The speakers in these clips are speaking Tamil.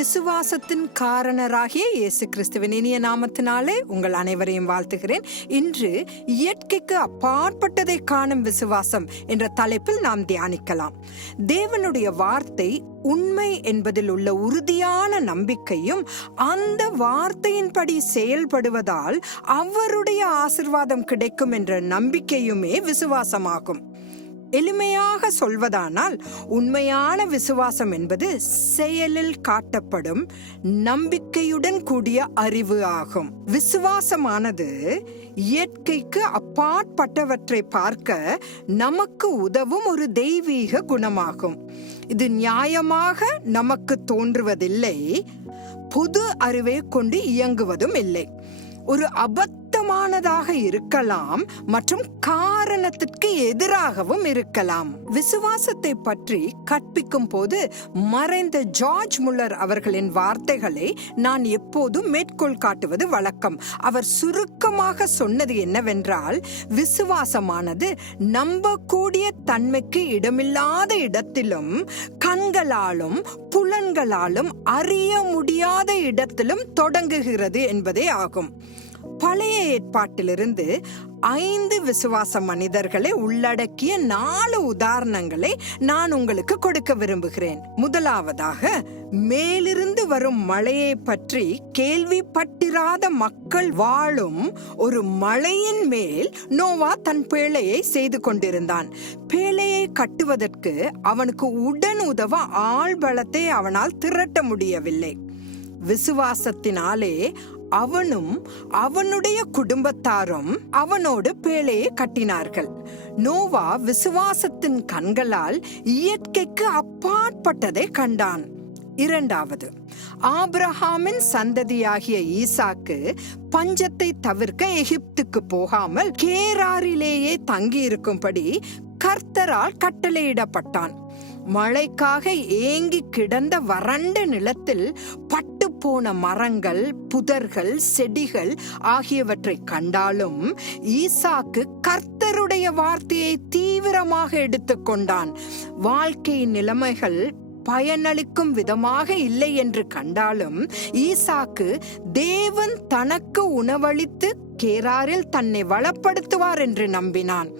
விசுவாசத்தின் காரணராகிய இயேசு கிறிஸ்துவின் இனிய நாமத்தினாலே உங்கள் அனைவரையும் வாழ்த்துகிறேன். இன்று இயற்கைக்கு அப்பாற்பட்டதை காணும் விசுவாசம் என்ற தலைப்பில் நாம் தியானிக்கலாம். தேவனுடைய வார்த்தை உண்மை என்பதில் உள்ள உறுதியான நம்பிக்கையும் அந்த வார்த்தையின்படி செயல்படுவதால் அவருடைய ஆசிர்வாதம் கிடைக்கும் என்ற நம்பிக்கையுமே விசுவாசமாகும். எளிமையாக சொல்வதானால் உண்மையான விசுவாசம் என்பது செயலில் காட்டப்படும் நம்பிக்கையுடன் கூடிய அறிவு ஆகும். விசுவாசமானது இயற்கைக்கு அப்பாற்பட்டவற்றை பார்க்க நமக்கு உதவும் ஒரு தெய்வீக குணமாகும். இது நியாயமாக நமக்கு தோன்றுவதில்லை. புது அறிவை கொண்டு இயங்குவதும் இல்லை. ஒரு அபத்தமானதாக இருக்கலாம் மற்றும் காரணத்திற்கு எதிராகவும் இருக்கலாம். விசுவாசத்தை பற்றி கற்பிக்கும் போது மறைந்த ஜார்ஜ் முல்லர் அவர்களின் வார்த்தைகளை நான் எப்போதும் மேற்கோள் காட்டுவது வழக்கம். அவர் சுருக்கமாக சொன்னது என்னவென்றால் விசுவாசமானது நம்பக்கூடிய தன்மைக்கு இடமில்லாத இடத்திலும் கண்களாலும் புலன்களாலும் அறிய முடியாத இடத்திலும் தொடங்குகிறது என்பதே ஆகும். பழைய ஏற்பாட்டிலிருந்து ஐந்து விசுவாச மனிதர்களை உள்ளடக்கிய நாலு உதாரணங்களை நான் உங்களுக்கு கொடுக்க விரும்புகிறேன். முதலாவதாக மேலிருந்து வரும் மழையை பற்றி கேள்விப்பட்டிராத மக்கள் வாழும் ஒரு மலையின் மேல் நோவா தன் பேழையை செய்து கொண்டிருந்தான். பேழையை கட்டுவதற்கு அவனுக்கு உடன் உதவ ஆள் பலத்தை அவனால் திரட்ட முடியவில்லை. விசுவாசத்தினாலே அவனும் அவனுடைய குடும்பத்தாரும் அவனோடு பேழையை கட்டினார்கள். நோவா விசுவாசத்தின் கண்களால் இயற்கைக்கு அப்பாற்பட்டதை கண்டான். இரண்டாவது ஆபிரஹாமின் சந்ததியாகிய ஈசாக்கு பஞ்சத்தை தவிர்க்க எகிப்துக்கு போகாமல் கேராரிலேயே தங்கியிருக்கும்படி கர்த்தரால் கட்டளையிடப்பட்டான். மழைக்காக ஏங்கி கிடந்த வறண்ட நிலத்தில் பட்ட போன மரங்கள் புதர்கள் செடிகள் ஆகியவற்றை கண்டாலும் ஈசாக்கு கர்த்தருடைய வார்த்தையை தீவிரமாக எடுத்துக்கொண்டான் வாழ்க்கையின் நிலைமைகள் பயனளிக்கும் விதமாக இல்லை என்று கண்டாலும் ஈசாக்கு தேவன் தனக்கு உணவளித்து கேராரில் தன்னை வளப்படுத்துவார் என்று நம்பினான்.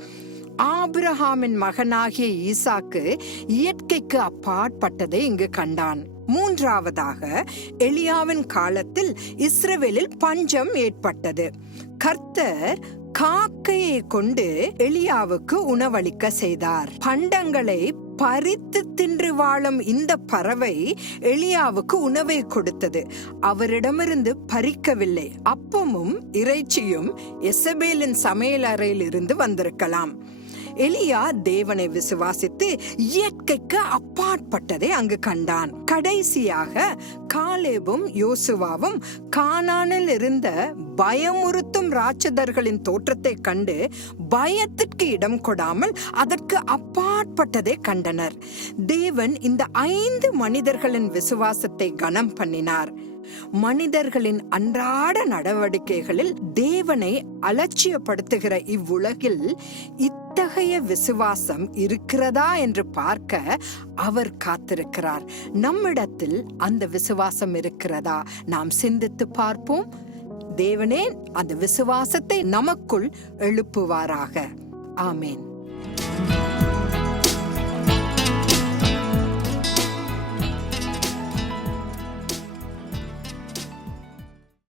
ஆபிரஹாமின் மகனாகிய ஈசாக்கு இயற்கைக்கு அப்பாற்பட்டதை இங்கு கண்டான். மூன்றாவதாக எலியாவின் காலத்தில் இஸ்ரவேலில் பஞ்சம் ஏற்பட்டது. கர்த்தர் காக்கையை கொண்டு எலியாவுக்கு உணவளிக்க செய்தார். பண்டங்களை பறித்து தின்று வாழும் இந்த பறவை எலியாவுக்கு உணவை கொடுத்தது. அவரிடமிருந்து பறிக்கவில்லை. அப்பமும் இறைச்சியும் எசபேலின் சமையல் அறையில் இருந்து வந்திருக்கலாம். எலியா தேவனை விசுவாசித்து இயற்கைக்கு அப்பாற்பட்டதை அங்கு கண்டான். கடைசியாக காலேபும் யோசுவாவும் கானானில் இருந்த பயமுறுத்தும் ராட்சதர்களின் தோற்றத்தை கண்டு பயத்திற்கு இடம் கொடாமல் அதற்கு அப்பாற்பட்டதை கண்டனர். தேவன் இந்த ஐந்து மனிதர்களின் விசுவாசத்தை கனம் பண்ணினார். மனிதர்களின் அன்றாட நடவடிக்கைகளில் தேவனை அலட்சியப்படுத்துகிற இவ்வுலகில் அத்தகைய விசுவாசம் இருக்கிறதா என்று பார்க்க அவர் காத்திருக்கிறார். நம்மிடத்தில் அந்த விசுவாசம் இருக்கிறதா? நாம் சிந்தித்து பார்ப்போம். தேவனே அந்த விசுவாசத்தை நமக்குள் எழுப்புவாராக. ஆமேன்.